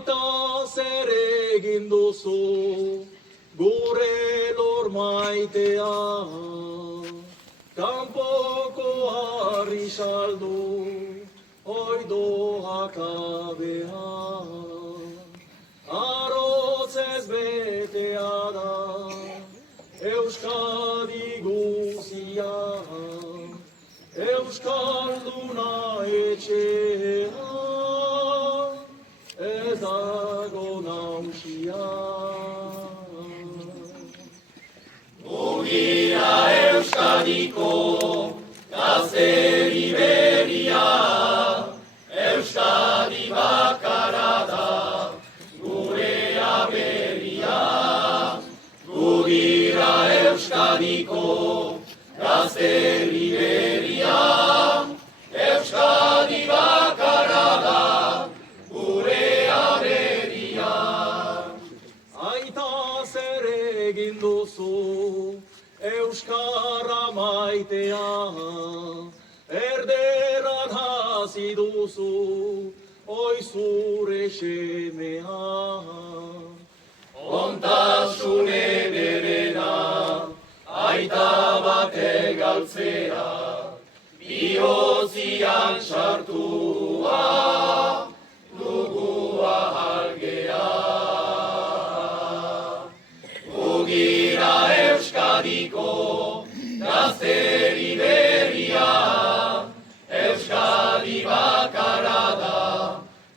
Aita zer egin duzu, gure lor maitea, kanpoko harri saldu, oidoak abean. Arotzez betea da, Euskadi guzia, Euskalduna etxea, ez dago nausia. Mugira Euskadiko gazteri berria, Euskadi bakarra da gure aberria. Mugira Euskadiko gazteri berria, Euskadi bakarra da gure aberria. Aita zer egin duzu, Euskara maitea, erderan hasi duzu, oi zure semea. Ontasun ederena, aita batek galtzea, bihozian sartua, dugua algea. Mugira Euskadiko gazteri berria, Euskadi bakarra da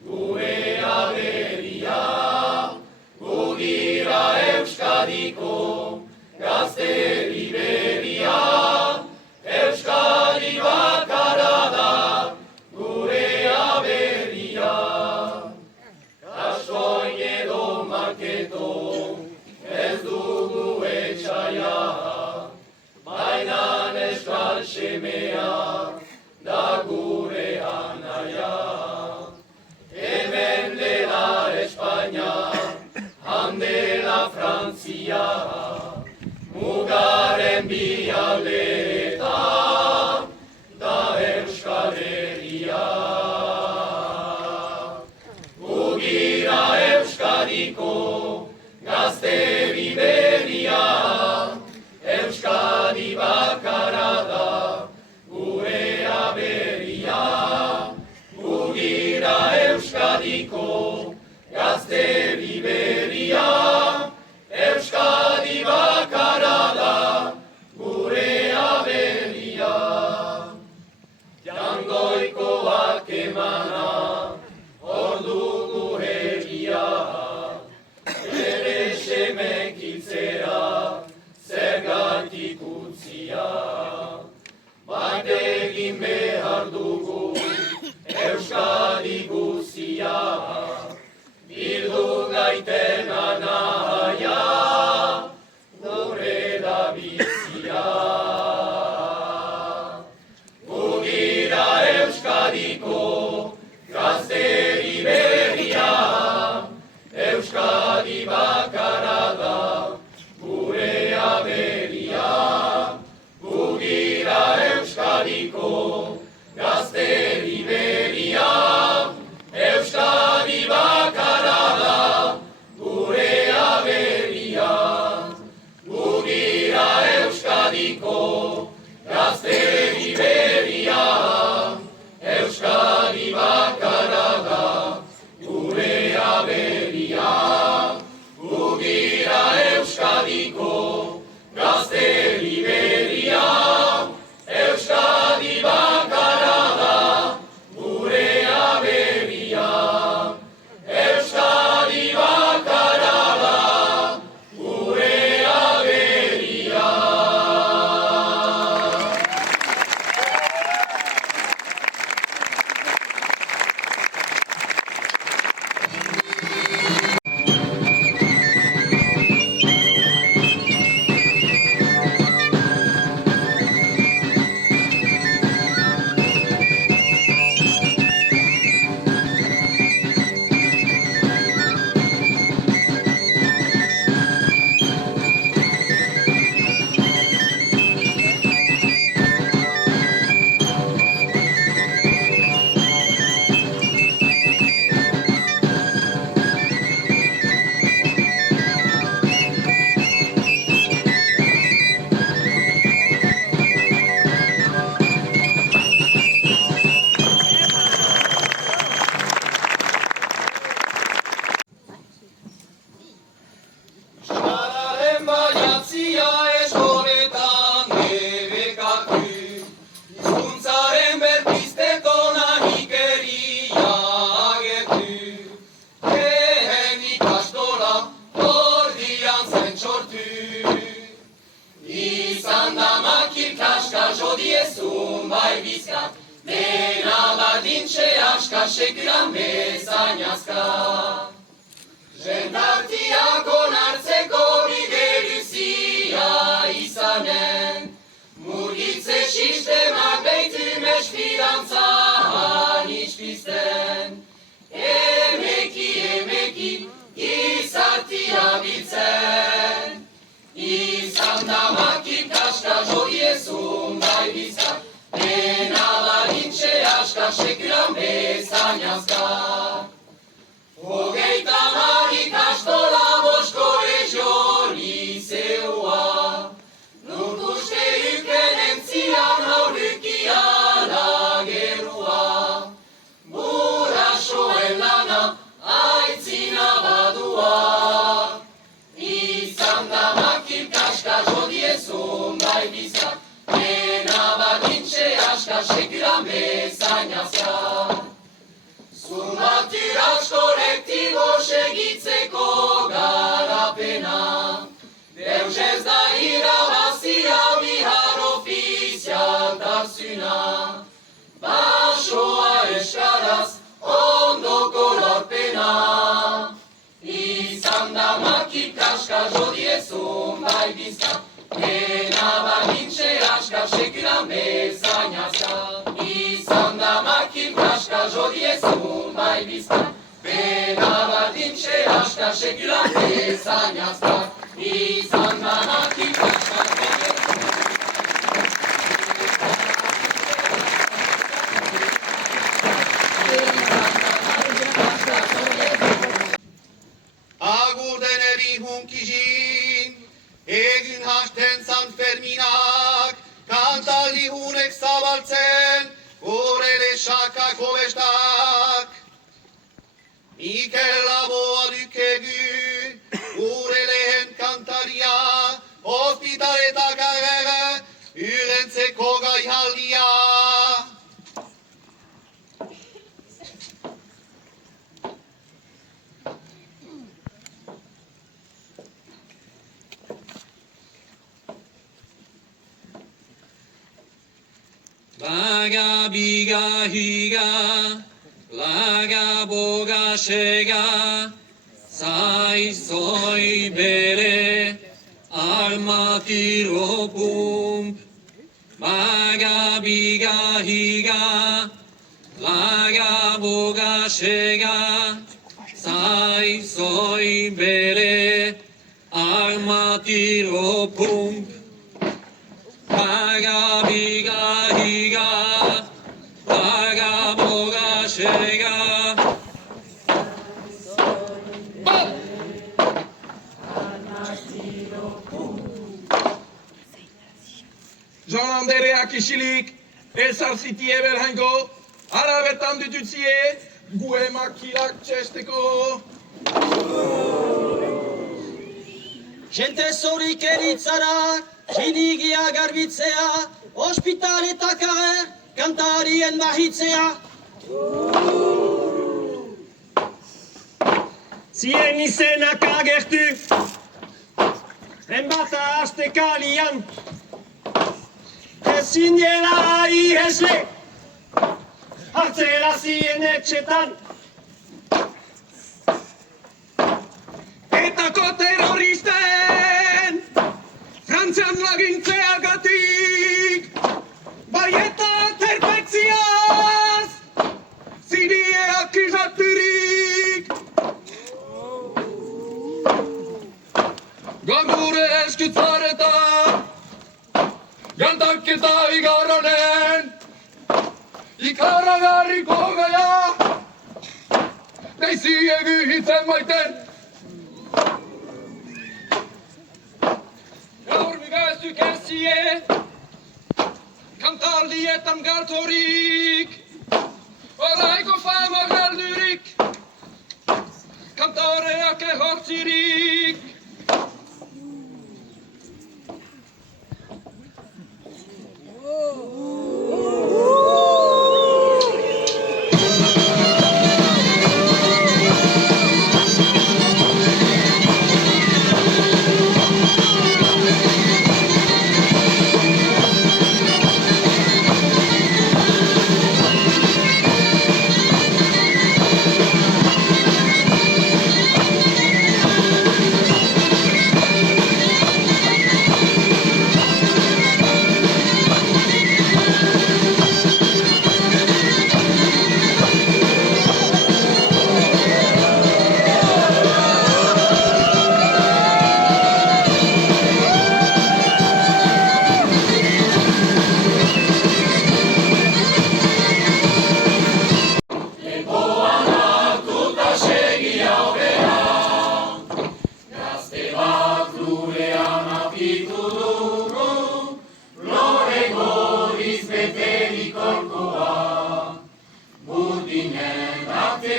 gure aberria. Mugira Euskadiko gazteri berria, Euskadi bakarra da gure aberria. Kaskoin edo marketo ez dugu etxaia, baina euskal semea da gure anaia. Hemen dela Espainia, handela Frantzia, mugaren bi aldeetan da Euskal Herria. Mugira Euskadiko gazteri berria, Euskadi bakarra da gure aberria. Mugira Euskadiko gazteri berria, Euskadi bakarra da gure aberria. Jangoikoak emana, hor dugu herria, ere semek hiltzera, zergatik utzia. Bat egin behar dugu, Euskadi guzia, bildu gaiten anaia, gure da bizia. Mugira Euskadiko gazteri berria, Euskadi bakarra da gure aberria. Mugira Euskadiko gazteri berria, Euskadi bakarra da dintxeaska sekulan bezainazka. Jendartiak onartzeko bide luzia izanen, murgitze sistemak behitu mesfidantzahan itxpizten. Emeki, gizartia biltzen, izan da makip kaska jodiezun bai bizkak, dena badintxe aska sekulan bezainazka. Hogeita magik astola bosko region lizeoa, nuk uste uken entzian aurrukiala gerua, burasoen lana aitzina badua. Izan da makip kaska jodiezun bai bizkak, dena badintxe aska sekulan bezainazka. Zumaturaz kolektibo segitzeko garapena, deus ez da irabazia bihar ofizialtasuna. Basoa eskaraz ondoko lorpena, izan da makip kaska jodiezun bai bizkak, dena badintxe aska sekulan bezainazka. Izan da makip kaska jodiezun bai bizkak, dena badintxe aska sekulan bezainazka. Izan da makip kaska jodiezun. Agur deneri hunkizin, egin hasten Sanferminak, kantaldi hunek zabaltzen, orele sakak hobestak. Mikel Laboa dukegu, urelehen kantaria, hospitaletak agere, urentzeko gaihaldia. Laga biga higa, laga boga shega, zaizoi bere, armatiro pump. Laga biga higa, laga boga shega, zaizoi bere, armatiro pump. Laga biga higa, laga boga shega. Jean Andereak isilik, ezarzitie berhango, arabetan dututzie, gue makilak txesteko. Jente zorik eritzara, jinigia garbitzea, ospitaletak ager, kantarien bahitzea. Zien izenak agertu, enbata aste kalian, ezin dela ihesle, hartzela zien etxetan. Etako terroristen, Frantzian lagintzeagatik, bai eta terpetziaz, zinieak izaturik. Gangure eskutzaretan, jantaketa igaranen, ikaragarriko gaia, deiziegu hitzen maiten. Gaur migaztu kezie, kantaldietan gartorik, oraiko fama galdurik, kantoreak ehortzirik.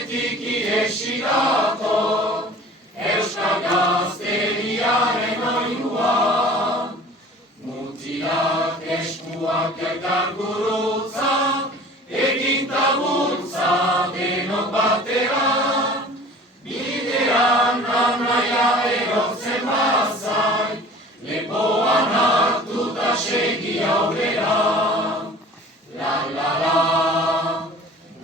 etxetik iesi dator, Euskal gazteriaren oinua. Mutilak eskuak elkar gurutza, egin tabultza denok batera. Bidean anaia erortzen bazai, lepoan hartuta segi aurrera. La la la,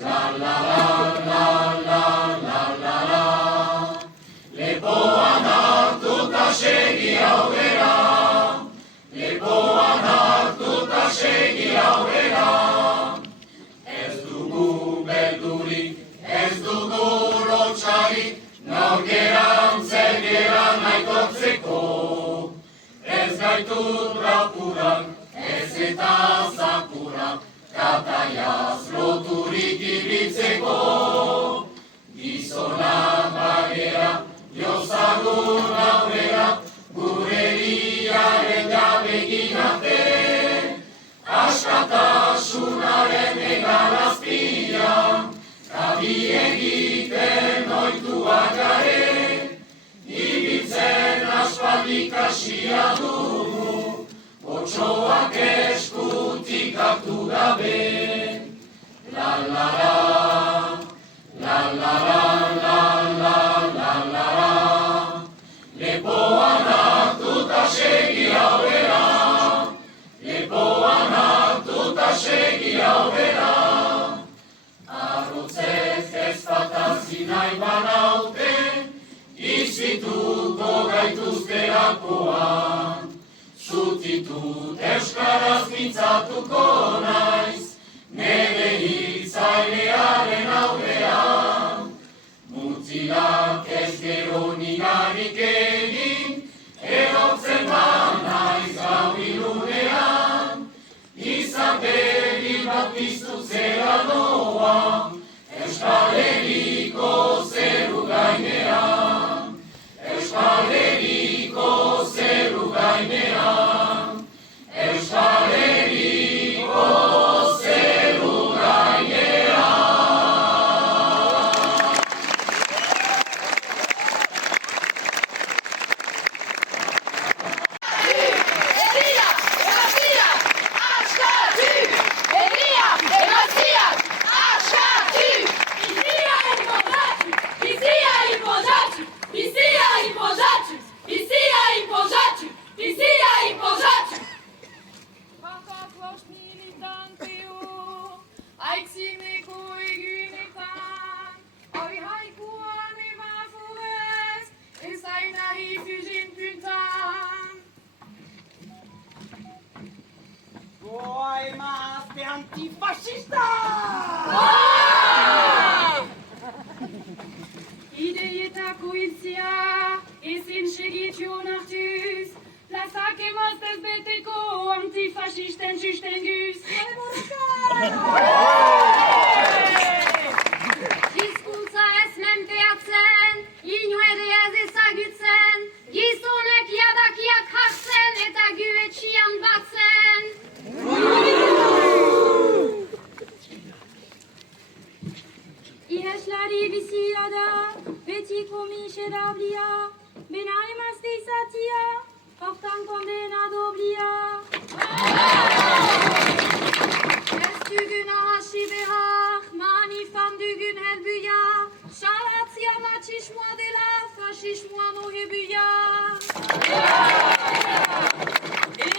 la la la, la la la la la. Lepoan hartuta segi aurrera. Lepoan hartuta segi aurrera. Ez dugu beldurik, ez dugu lotxarik, norgeran zergeran aitortzeko. Ez gaitut rapurak, ez eta zakurak, kataiaz loturik ibiltzeko. Gizonak bagera, jozagun aurrera, gure herriaren jabegin arte. Askatasunaren egalazpian, kabi egiten oituak gare. Ibiltzen aspaldik hasia dugu, otsoak eskutik hartu gabe. La la la, la la la, la la la la la. Lepoan hartuta segi aurrera. Lepoan hartuta segi aurrera. Arrotzez ez batazi nahi banaute, izituko gaituzterakoan. Zutitut euskaraz mintzatuko naiz, nire hiltzailearen aurrean. Mutilak ez gero nigarik egin, erortzen naiz gau ilunean. Izan begi bat piztu zera doa, Euskal Herriko zeru gainean. Euskal Herriko zeru gainean. Euskal Herriko zeru gainean. Antifascista! Ideietako hiltzia, ezin segitio nartuz, plazak emaztez beteko antifascisten sustenguz. Hizkuntza ez menpeatzen, ino ere ez ezagutzen, gizonek jadakiak hartzen eta gu etxian batzen. Iheslari bizia da, betiko miserablia, bena emazte izatia, hortan kondena doblia. Ez dugun ahasi behar, manifan dugun helbuia, salatzia matxismoa dela, fascismoa nohebuia.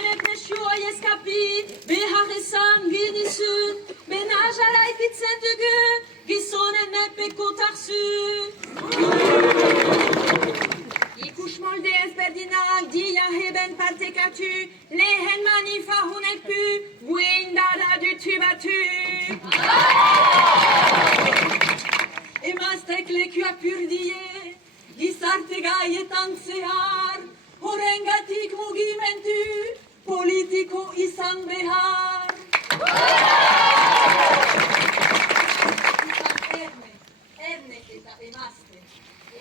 Represioa eskapit, behar esan genizun, bena jaraikitzen dugun, gizonen mepeko tarzun. Ikus molde ezberdinak dia heben partekatu, lehen manifa honek pu, buen dara dutu batu. Emaztek lekuak purdie, gizarte gaietan zehar, horrengatik mugimendu, politiko izan behar.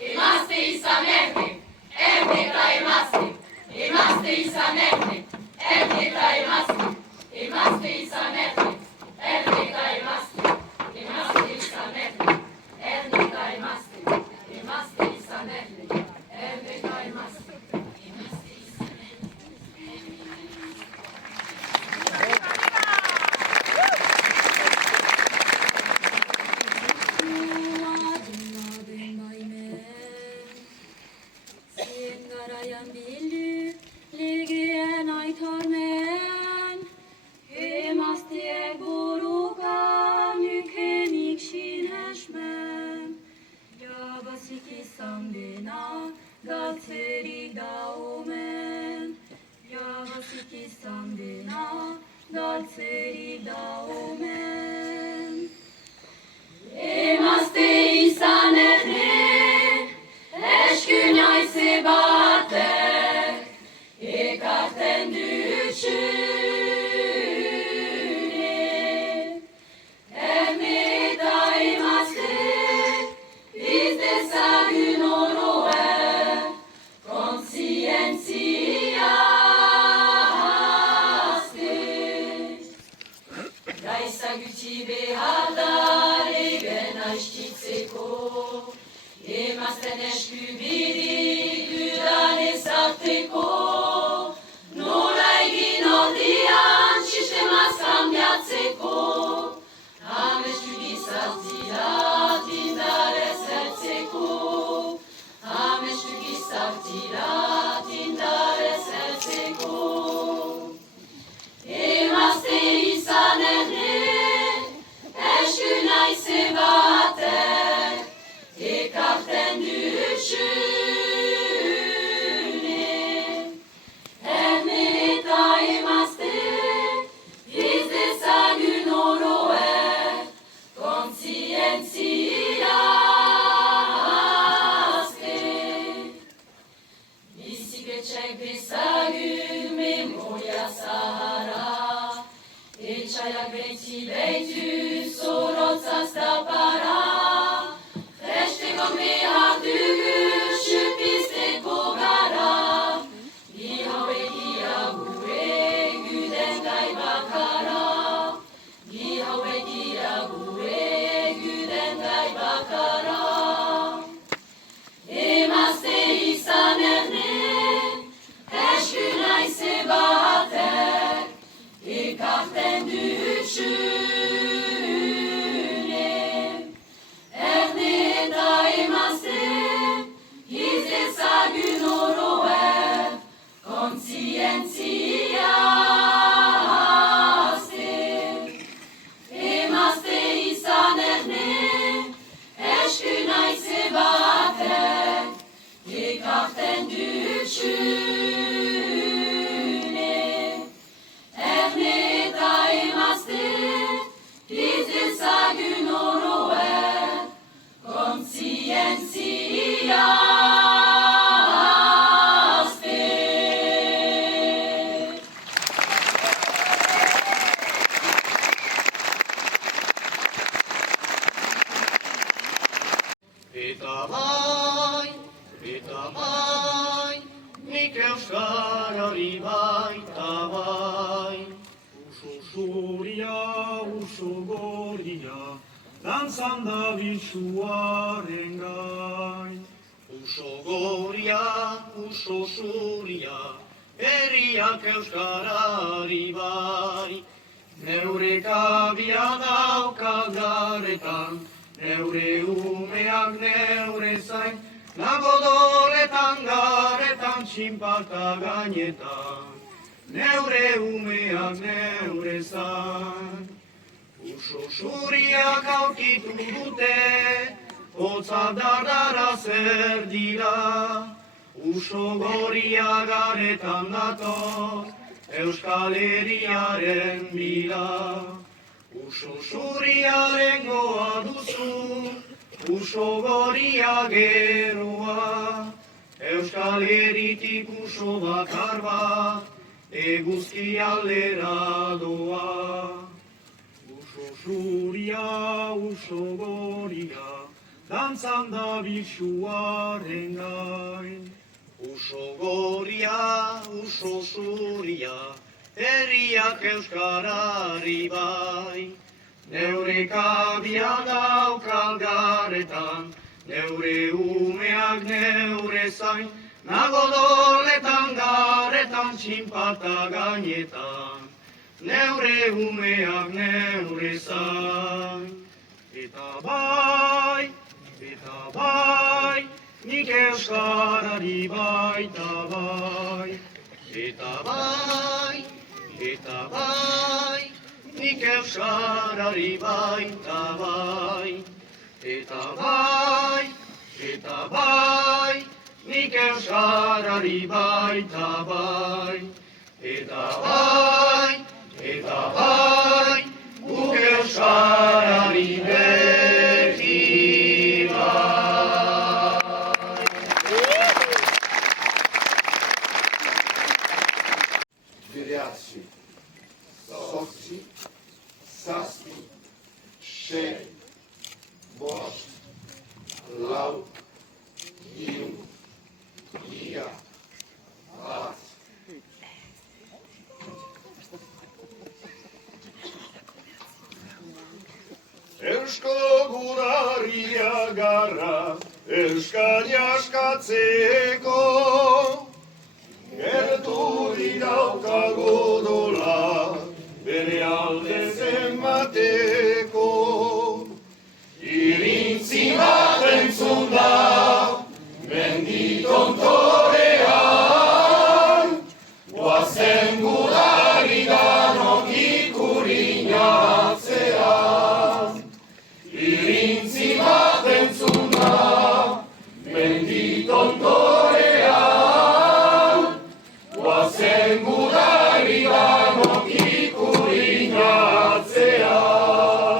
Emazte izan erne, erne eta emazte. Emazte izan erne, erne eta emazte. Emazte izan erne, erne eta emazte. Emazte izan erne, erne eta ismen. Jabaszik izan dena, galtzerik da omen. Jabaszik izan dena, galtzerik da omen. Emazte izan erne, eskün aize batek, ekarten dütxüne. Erne eta emazte, biz dezagun oroen, kontzientzia azte. Gaiza gutxi behar da, emazten eskubirik dudan ezarteko, nola egin ordian sistemaz kambiatzeko, amestu gizartira tindarez heltzeko, amestu gizartira tindarez heltzeko. Emazte izan erne, eskun aize batek, ekarten dütxüne. Erne eta emazte, biz dezagun oroen, kontzientzia azte. Bizikletxek bezagun memoria zahara, etxaiak beti behitu zorotzaz da para. Behar dugu supizteko gara, bi hauegia gure guden gai bakara, bi hauegia gure guden gai bakara. Emazte izan erne, eskun aize batek, ekarten dütxüne. Ezagun oroen, kontzientzia azte. Emazte izan erne, eskun aize batek, ekarten dütxüne. Erne eta emazte, biz ezagun oroen, kontzientzia Eta bai, nik euskarari baita bai. Uso zuria, uso goria, dantzan da bitxuaren gain. Uso goria, uso zuria, herriak euskarari bai. Neure kabia daukat garetan, neure umeak neure zain, nago doletan garetan txinparta gainetan, neure umeak neure zain. Uso zuriak aurkitu dute, hotza dardara zer dira, uso goria garetan dator, Euskal Herriaren bila. Uso zuriaren goa duzu, uso goria geroa, Euskal Herritik uso bakar bat, eguzki aldera doa. Uso zuria, uso goria, dantzan da bitxuaren gain. Uso goria, uso zuria, herriak euskarari bai. Neure kabia daukat garetan, neure umeak neure zain, nago doletan garetan txinparta gainetan, neure umeak neure zain. Eta bai, nik euskarari baita bai. Eta bai, nik euskarari baita bai. Eta bai, nik euskarari baita bai. Eta bai, guk euskarari beti bai. Bederatzi, zortzi, zazpi, sei, bost, lau, hiru, ia, bat. Eusko guraria garra, euskari askatzeko, gerturi daukago dola, bere alde zenbateko. Irintzi bat entzun da, mendi tontorean, guazen gudari danok ikurinatzean. Irintzi bat entzun da, mendi tontorean, guazen gudari danok ikurinatzean.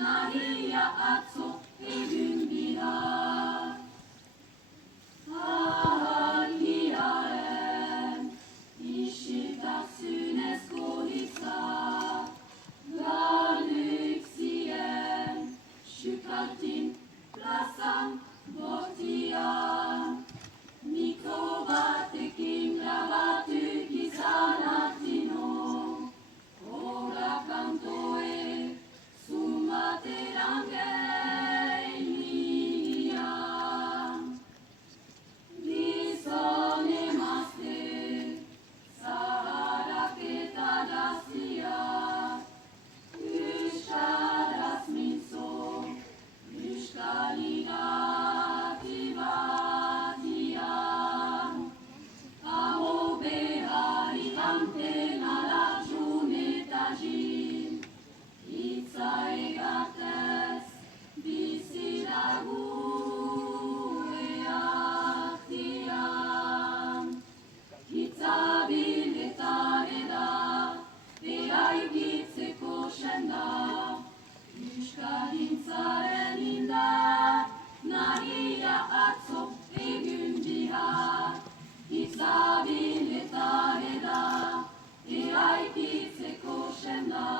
naria atzo egun dira. Ahalkiaren isiltasunezko hitza, galuk zien sukaltin plazan bortian, mito batekin grabatu izan atino, ora kantoe zumateran gehiagian. Gizon emazte, zaharrak eta gaztiak, euskaraz mintzo, euskal irrati batian. Aho behari kanten alatxun eta jin, hitza egatez bizi dagu eaktian. Hitza biletare da, eraikitzeko senda, euskagintzaren indar, naria atzo egun bihar. Hitza biletare da, eraikitzeko senda,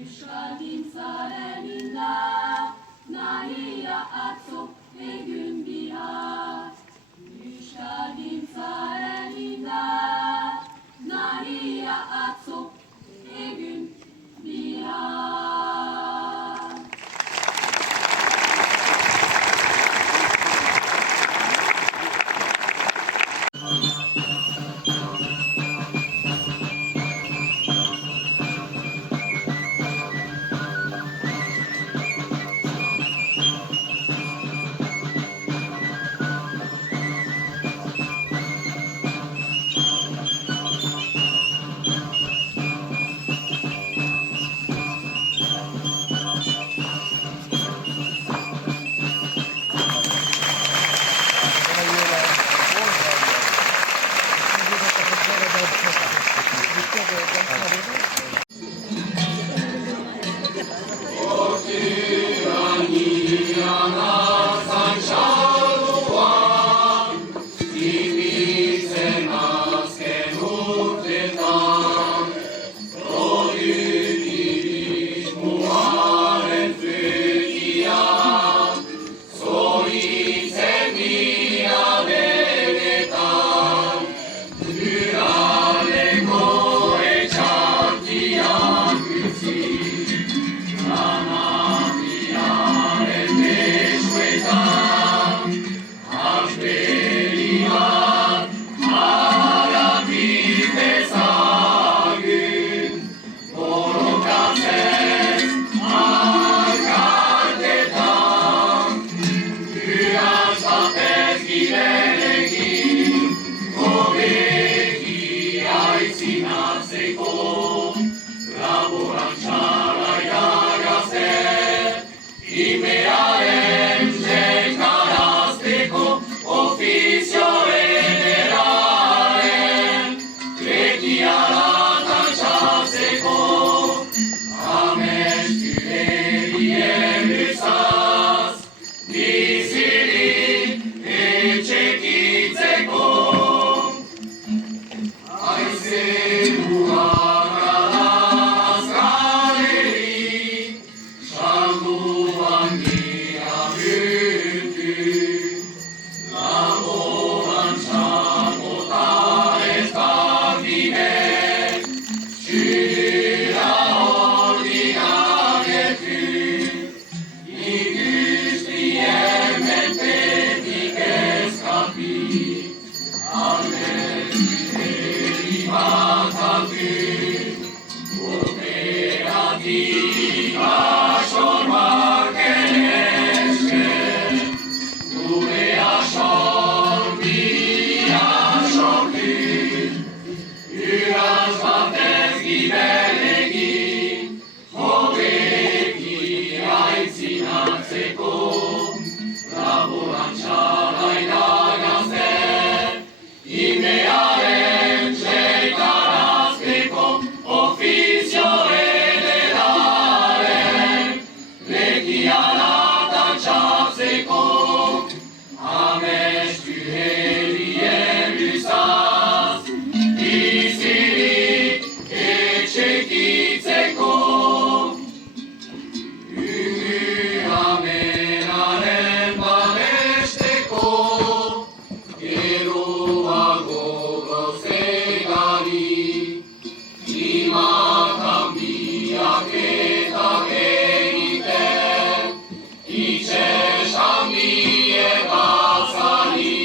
euskalgintzaren indar, naria atzo egun bihar. Euskalgintzaren indar, naria atzo egun bihar. Ofizio ederaren Legiana dantzatzeko, amestu herrien luzaz, bizirik etxekitzeko. Amenaren babesteko, geroago gozegari, imakan biak eta egiten, itxesan biek atzari,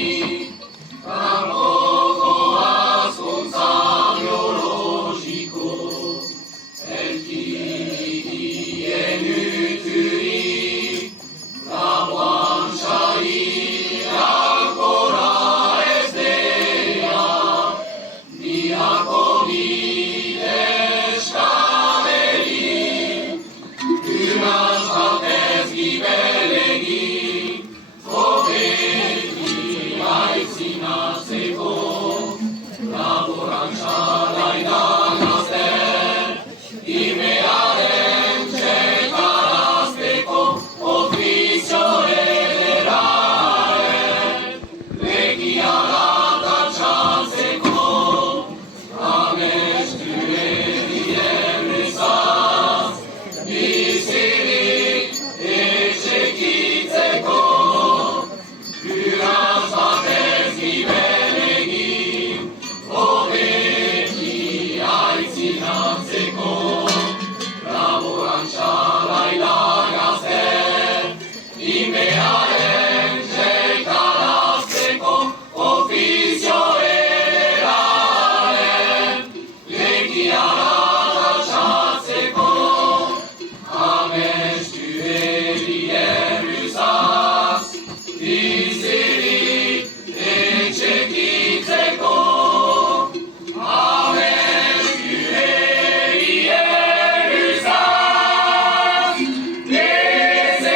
kanpoko azkontza biologiko, elkidien uturik, laboan txairakora ez dea, biako bideskabeli, umaz batez gibelegi, gobeki aitzinatzeko, laboran txalaidan azter, imearen txekarazteko, ofizio ederaren, legiara dantzatzeko, amestu herrien luzaz, bizirik etxekitzeko, uraz batez gibelegi, gobeki aitzinatzeko, laboran txalaidan azter, imearen txekarazteko, ofizio ederaren, legiara dantzatzeko, amestu herrien luzaz, bizirik etxekitzeko, amestu herrien luzaz, bizirik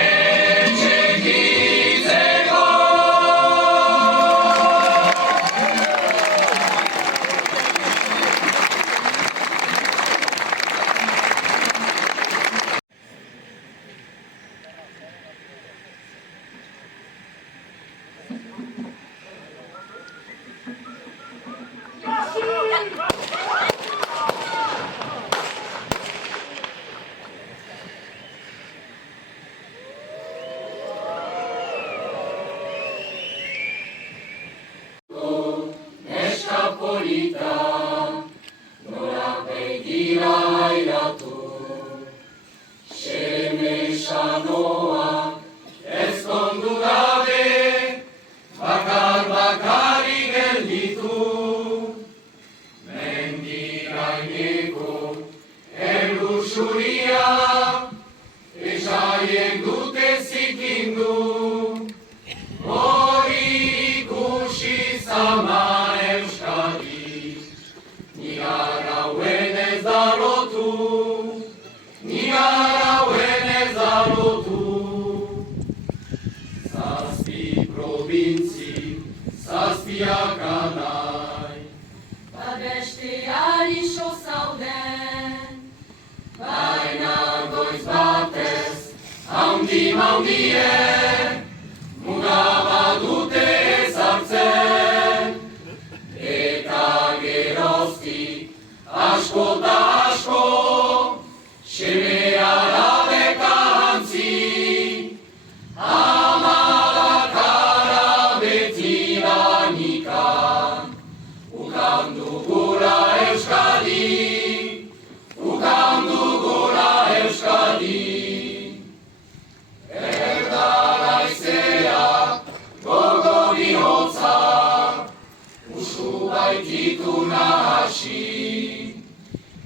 etxekitzeko. Neska polita, nora begira airatu, seme sanoa, ezkondu gabe, bakar-bakari gelditu, mendiraineko erlusuria, esaiek dute zikindu, hori ikusi zaman Euskadi, ni arauen ez da lotu, ni arauen ez da lotu. Zazpi probintzi, zazpiak anai, Beste alixo zauden, baina goiz batez, haundi-maundie, mugaba dute ezartzen, eta geroztik asko eta asko, seme arabeka hantzi, amadakara beti danikan, ukan dugula Euskadi, ukan dugula Euskadi. Erdaraizea, gogo bihotza, usu baititu nahasi,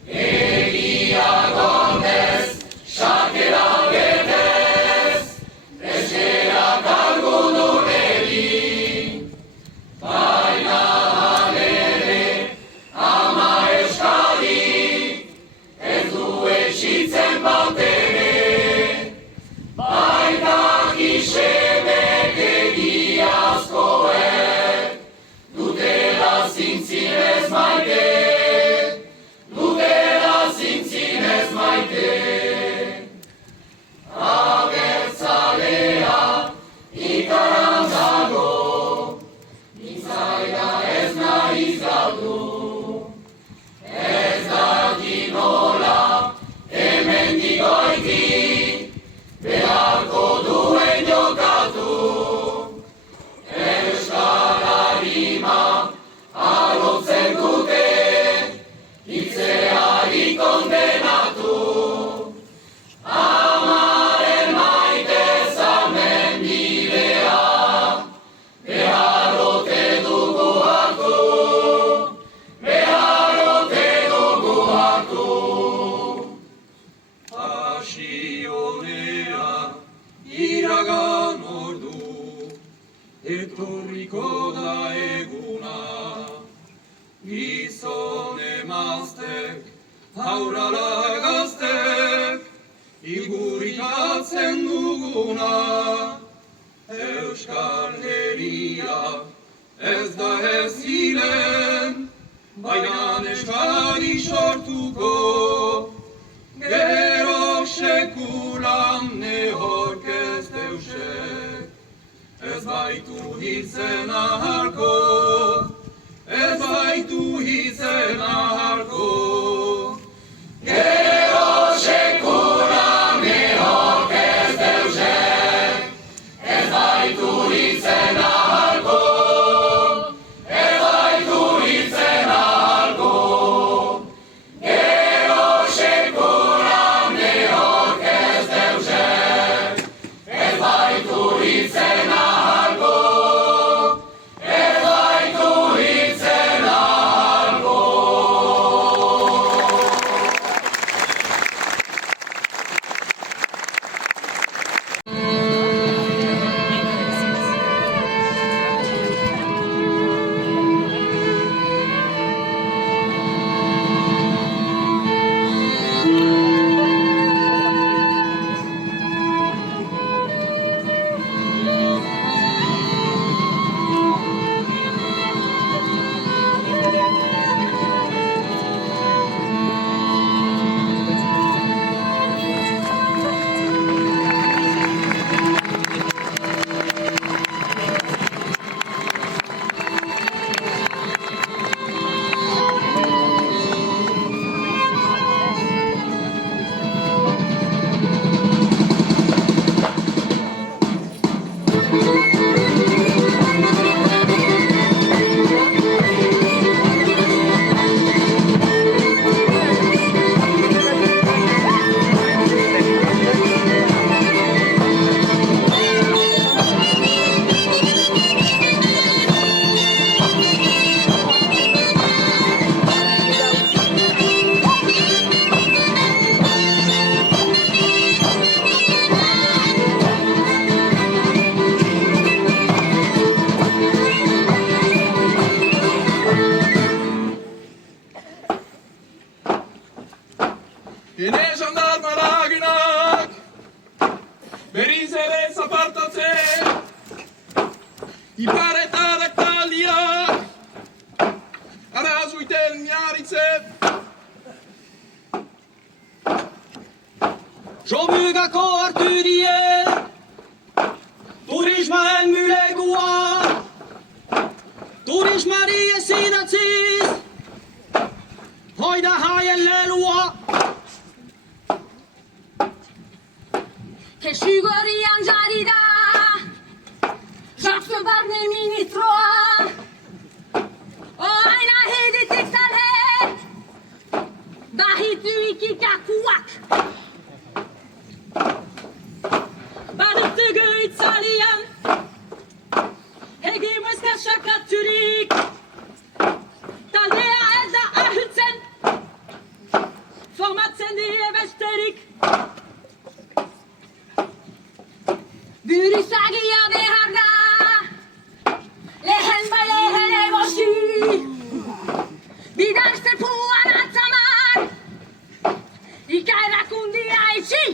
egia gordez, sakera betez, ezkera kargu nureri, baina halere, ama Euskadi, ez du etsitzen batere, baita gisemek egiazkoek, dutela zintzinez maite, dutela zintzinez maite. mendigoiti, beharko duen jokatu. Euskal Harima alotzen dute, hitzeari kondenatu. Amaren maite zamen bidea, beharrote dugu hartu, beharrote dugu hartu. Pasionea iragan ordu, etorriko da eguna. Gizon emaztek, haurala gaztek, igurikatzen duguna. Euskal Herria ez da ez ziren, baina eskari sortuko. Gero sekulan nehork ez deusek, ez baitu hitzen ahalko, ez baitu hitzen ahalko. Gero sekulan nehork ez deusek, ez baitu hitzen ahalko, ez baitu hitzen ahalko. Gero sekulan nehork ez deusek, ez baitu hitzen ahalko, ez baitu hitzen ahalko. Hene jandarmaraginak, berriz ere zapartatzen, ipar eta daktaliak, arazuiten miarritzen. Jobugako hartu die, turismaen mülegua, turismari ezin atziz, hoida haien lelua. Kesugorian jarri da, Jakso barne ministroa. Oaina heditik zalhe, bahitu ikikakuak. Badutugu itzalian, hegimuz kasakaturik. Taldea ez da ahutzen, formatzen die besterik. Buruzagia behar da, lehen bai lehen egosi. Bidar zepuan atzaman, ikaerakundia itxi.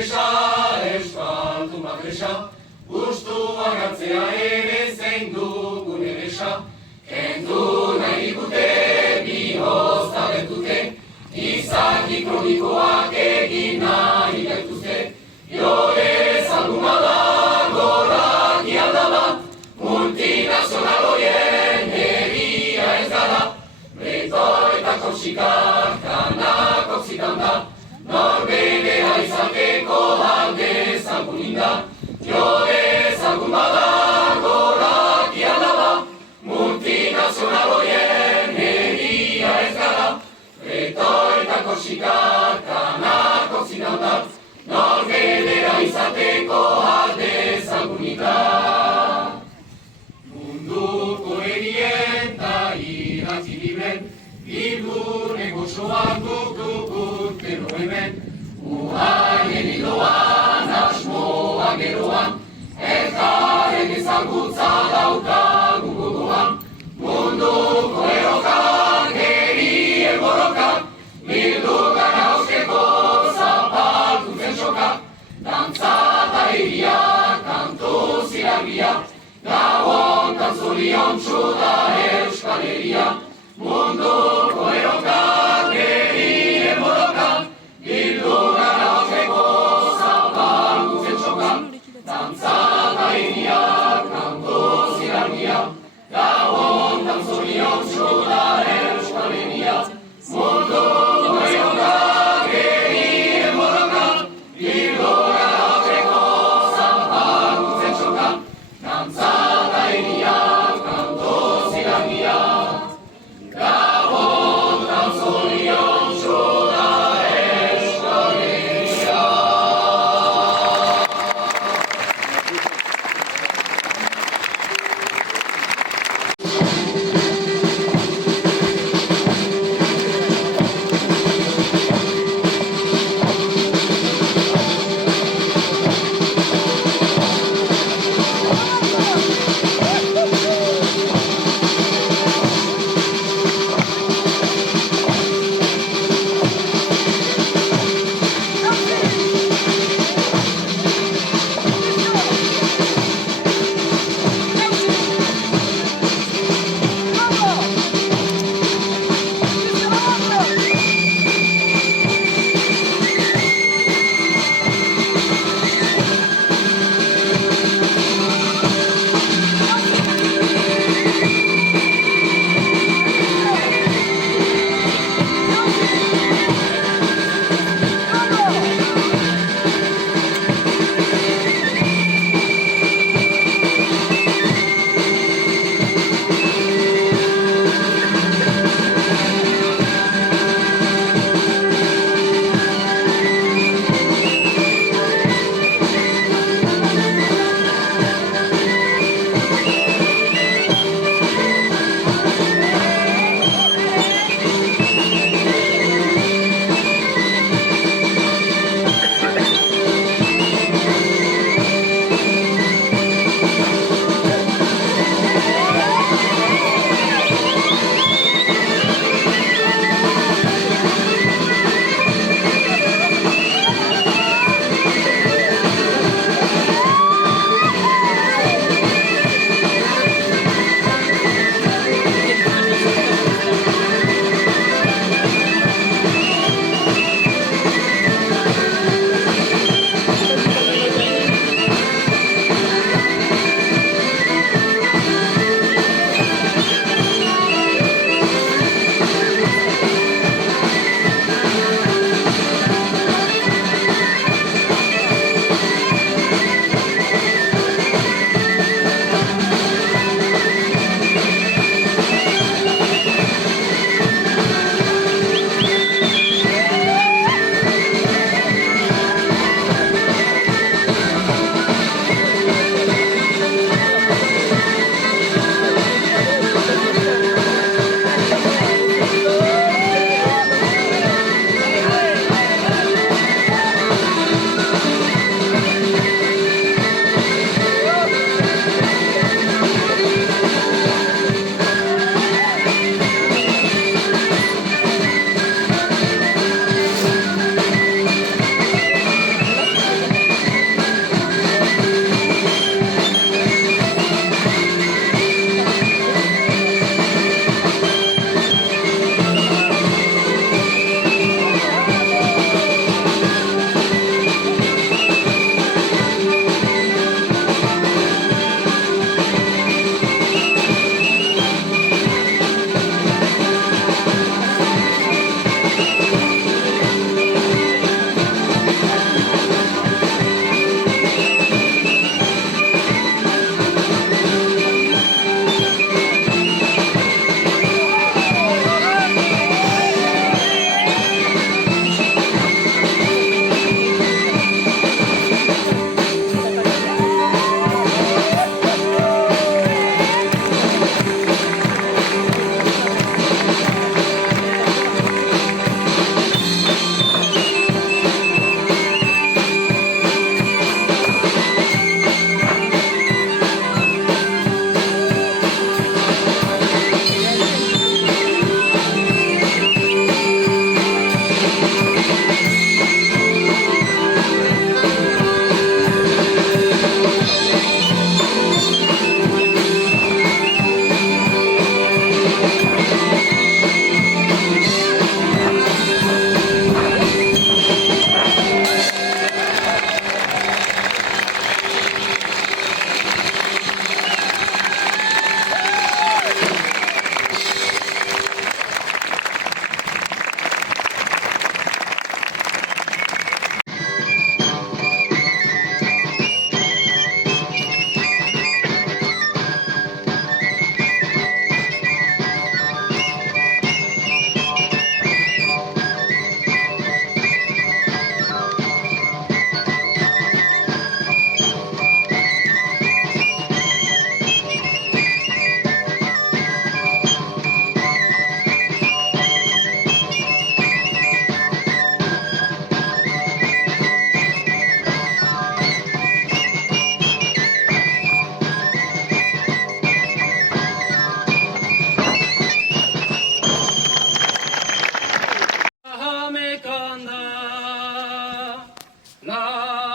kesa, euskaldun bat gresa, gustuak hartzea ere zein dugun eresa, kendu nahi digute, bihozta bertute, izaki kronikoak egin nahi gaituzte, jode zalduna da, gorak ialdaba, multinazional horien egia ez gara, Breto eta Korsikak kanak oksidan da, norbedea izateko alde zagun inda, jode zagun bada, gorak ialdaba, multinazional horien egia ez gara, Breto eta Korsikak kanak oksidan da, norbedea izateko alde zagun inda. Munduko erien da idatzi libren, bilgune gozoan duk hemen, uhaien hiloan, asmoa geroan, elkaren ezagutza daukagun gogoan, munduko erokak, herien borrokak, bildu gara hauskeko zapaldu zen sokak, dantza eta egia, kantu zirabia, gauontan zoriontsu da Euskal Herria, munduko erokak, herien borrokak, bildu gara hauskeko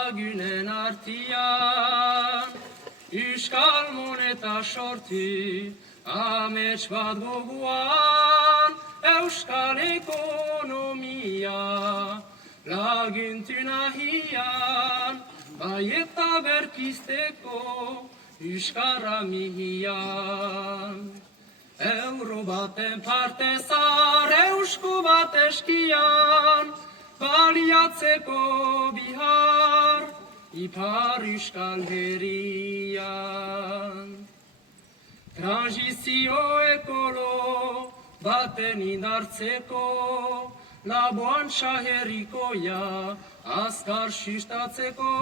lagunen artian, Euskal moneta sortu, amets bat goguan, Euskal ekonomia laguntu nahian, bai eta berpizteko Euskara mihian. Euro baten parte zar, eusko bat eskian, baliatzeko bihar, ipar Euskal Herrian. Transizio ekolo baten indartzeko, laboantza herrikoia azkar sustatzeko,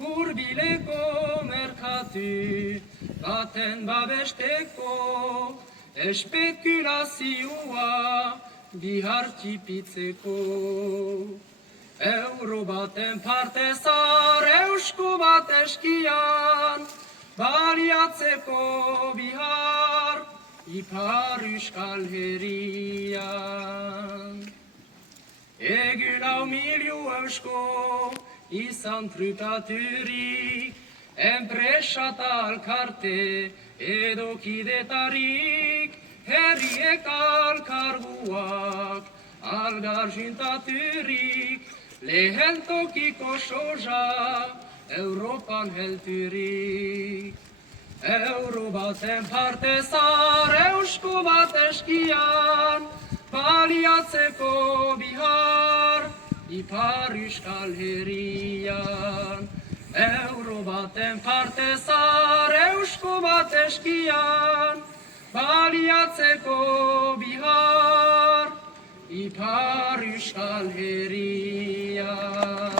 hurbileko merkatu baten babesteko, espekulazioa bihar txipitzeko. Euro baten parte zar, eusko bat eskian, baliatzeko bihar, ipar Euskal Herrian. Egun hau milio eusko izan trukaturik, enpresa eta alkarte edo kidetarik, herriek alkarguak algar juntaturik, lehen tokiko soja Europan helturik. Euro baten parte zar, eusko bat eskian, baliatzeko bihar, ipar Euskal Herrian. Euro baten parte zar, eusko bat eskian, baliatzeko bihar, ipar Euskal Herrian.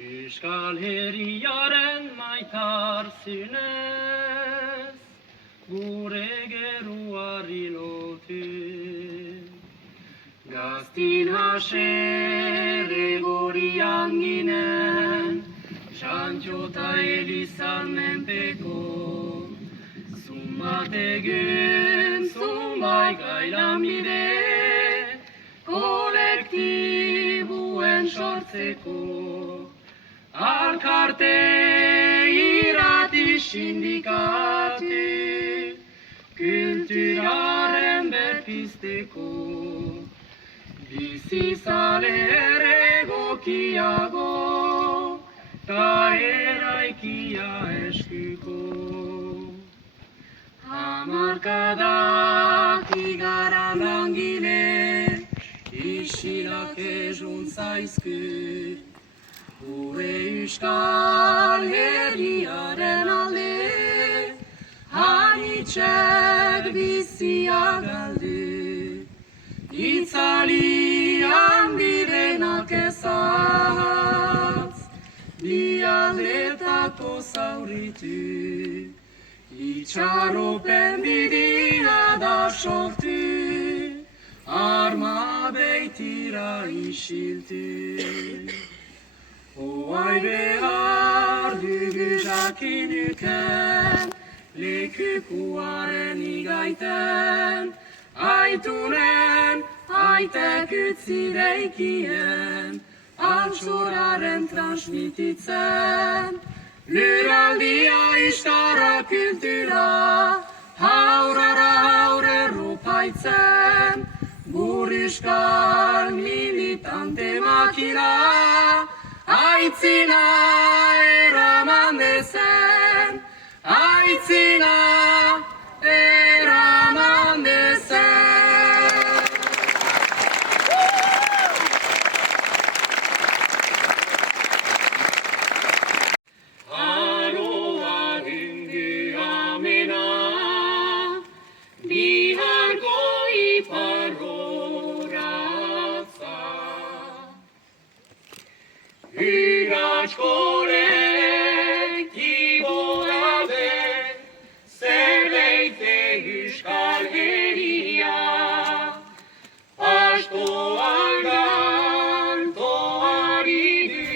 Euskal Herriaren maitarzunez, gure geruari lotu. Gaztin haserre gorian ginen, Santxota Elizan menpeko, zumbat egun, zumbai gailan bide, kolektibuen sortzeko. Alkarte irrati sindikatu, kulturaren berpizteko, bizizale egokiago, ta eraikia eskuko. Hamarkadak igara langile, isilak ezun zaizku, gure Euskal Herriaren alde, hanitzek bizia galdu, itzalian direnak ezatz, bi aldetako zauritu, itxaropen bidia da sortu, dira isiltu. Oai behar dugu jakinuken, lekukuaren igaiten, aitunen, aitek utzi deikien, altxoraren transmititzen, luraldia iskara kultura, haurara haure rupaitzen, burriskal militante makina, aitzina eraman dezen, aitzina eraman dezen. Aroa hüngu amena, biharko iparroratza. Hügats kolektiboa den, zerleite euskal herria. Pastoan gantoari du,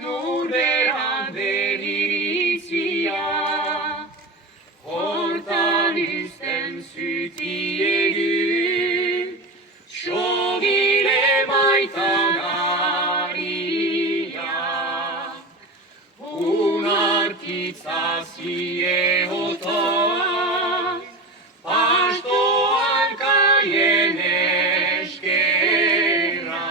nur beran beriritzia. Hortan uzten zutiegu, sogile maitan aria. Unartitzazie hotan, pastoan kaien eskera.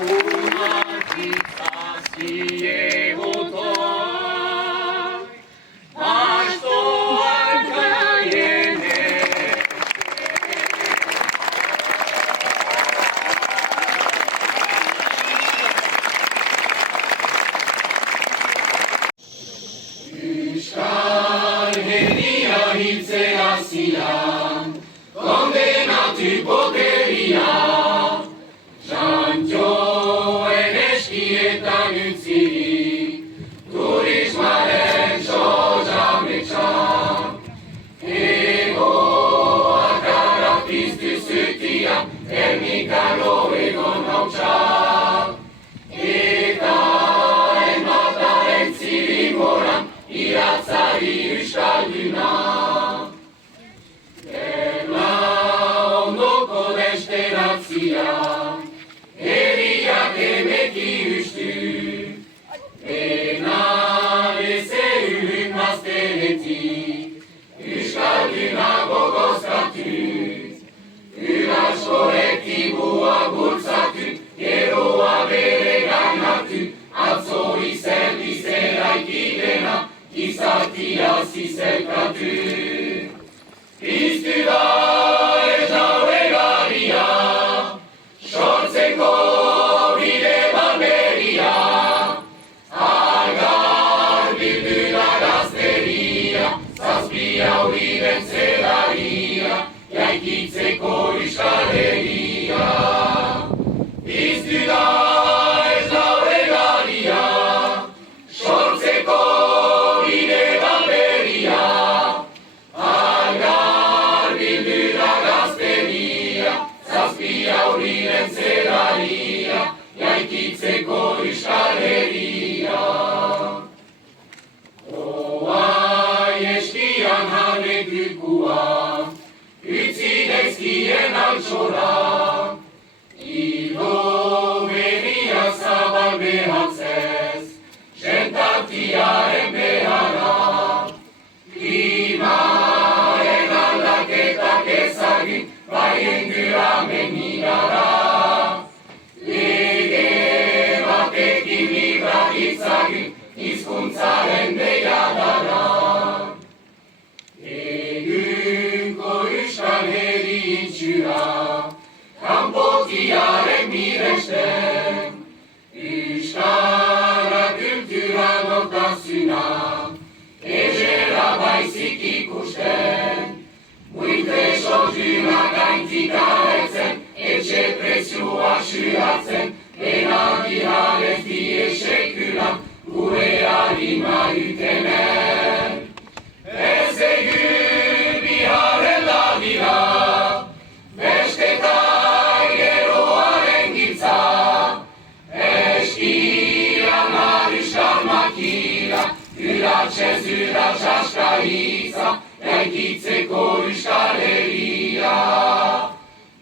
Unartitzazie hotan, pastoan kaien eskera. Euskal herria hiltzea zian, kondenatu poteria, Jantjoen eskietan utzirik, turismaren sojametsa. Egoak arapiztu zutia, ernikaro egon hautsa. Eta enbataren zirimoran, iratzari euskalduna. Gerla ondoko desteratzia, herriak emeki ustu. Bena ezeulun maztenetik, euskalduna gogozkatuz. Uras kolektiboa bultzatu, geroa bere gainatu, atzo izerdi zeraikidena, izatia zizelkatu. Piztu da ez aurregaria, sortzeko bide barberia, algar bildu da gazteria, zazpi aurriden zelaria, jaikitzeko euskal herria. Piztu da ez aurregaria, sortzeko bide barberia, algar bildu da gazteria, zazpi aurriden zelaria, jaikitzeko euskal herria. Oai eskian hanekukua, utzi dezkien altxora, ilo beria zabal behatzez, jentatiaren beharra. Klimaren aldaketak ezagin, baien guramen igara. Lege batekin libra itzagin, hizkuntzaren deiadara. Egunko euskal herri itxura, kanpotiaren miresten, euskara kultura nortasuna, ezera baizik ikusten, muite sozuna gaintik aretzen, etxe prezioa xuratzen, benaki jarez die sekulan, gure harima utenen. Ez egun biharren ladira, bestetan zura žaška iza, jajkitzeko Euskal Herria.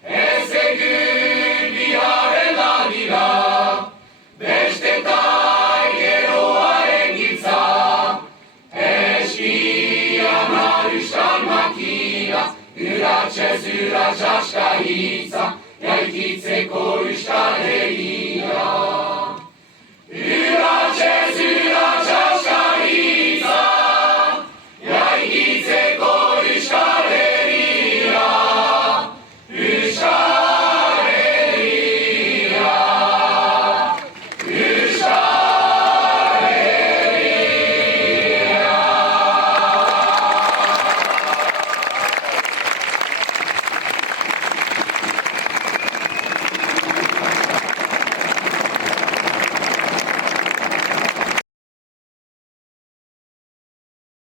Ez egun biharren adira, bestetan geroaren giltza, eskian Euskal makina, uratxe zura žaška iza, jajkitzeko Euskal Herria. Uratxe zura žaška